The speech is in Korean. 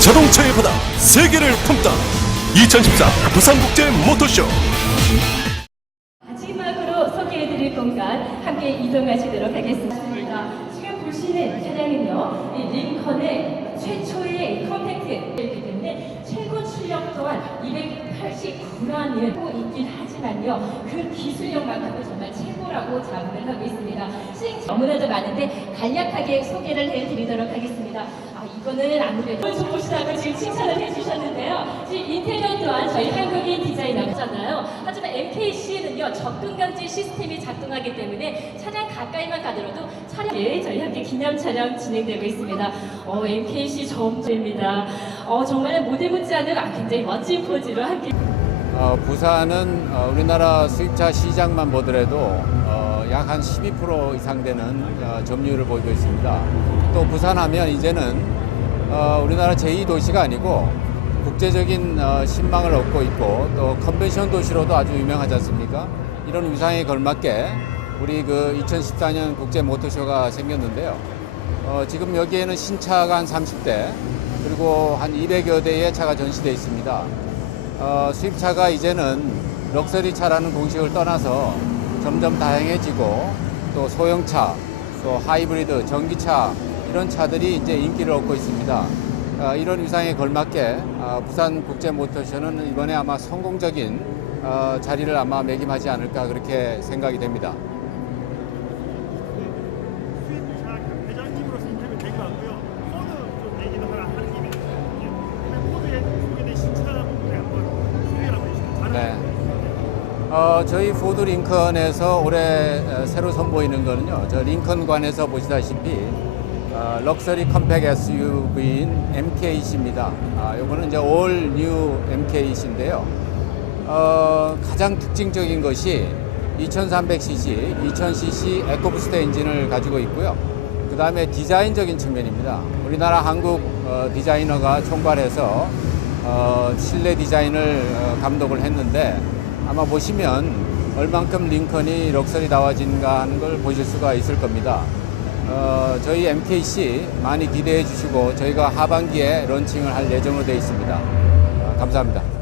자동차의 바다 세계를 품다 2014 부산국제 모터쇼 마지막으로 소개해드릴 공간 함께 이동하시도록 하겠습니다. 지금 보시는 차량은요, 이 링컨의 최초의 때문에 최고 289만을 하고 있긴 하지만요, 그 기술력만큼은 정말 최고라고 자부를 하고 있습니다. 시행 너무나도 많은데 간략하게 소개를 해드리도록 하겠습니다. 아, 이거는 아무래도 좀 보시다가 지금 칭찬을 해주셨는데요. 지금 인테리어 또한 저희 한국인 디자이너잖아요. 하지만 MKC는요 접근 감지 시스템이 작동하기 때문에 차량 가까이만 가더라도 차량에 저희 함께 기념 촬영 진행되고 있습니다. 어, MKC 점주입니다. 어, 정말 모델 못지 않은 아, 굉장히 멋진 포즈로 함께. 어, 부산은 어, 우리나라 수입차 시장만 보더라도 어, 약한 12% 이상 되는 어, 점유율을 보이고 있습니다. 또 부산하면 이제는 어, 우리나라 제2도시가 아니고 국제적인 어, 신망을 얻고 있고 또 컨벤션 도시로도 아주 유명하지 않습니까? 이런 위상에 걸맞게 우리 그 2014년 국제 모터쇼가 생겼는데요. 어, 지금 여기에는 신차가 한 30대 그리고 한 200여 대의 차가 전시되어 있습니다. 어, 수입차가 이제는 럭셔리 차라는 공식을 떠나서 점점 다양해지고 또 소형차, 또 하이브리드, 전기차 이런 차들이 이제 인기를 얻고 있습니다. 어, 이런 위상에 걸맞게 어, 부산 국제 모터쇼는 이번에 아마 성공적인 어, 자리를 아마 매김하지 않을까 그렇게 생각이 됩니다. 하는 김에 예. 다른 네. 어, 저희 포드 링컨에서 올해 어, 새로 선보이는 거는요. 저 링컨관에서 보시다시피 어, 럭셔리 컴팩 SUV인 MKC입니다. 아, 요거는 이제 올 뉴 MKC인데요. 어, 가장 특징적인 것이 2300cc, 2000cc 에코부스트 엔진을 가지고 있고요. 그 다음에 디자인적인 측면입니다. 우리나라 한국 어, 디자이너가 총괄해서 어, 실내 디자인을 어, 감독을 했는데 아마 보시면 얼만큼 링컨이 럭셔리다워진가 하는 걸 보실 수가 있을 겁니다. 어, 저희 MKC 많이 기대해 주시고 저희가 하반기에 런칭을 할 예정으로 되어 있습니다. 어, 감사합니다.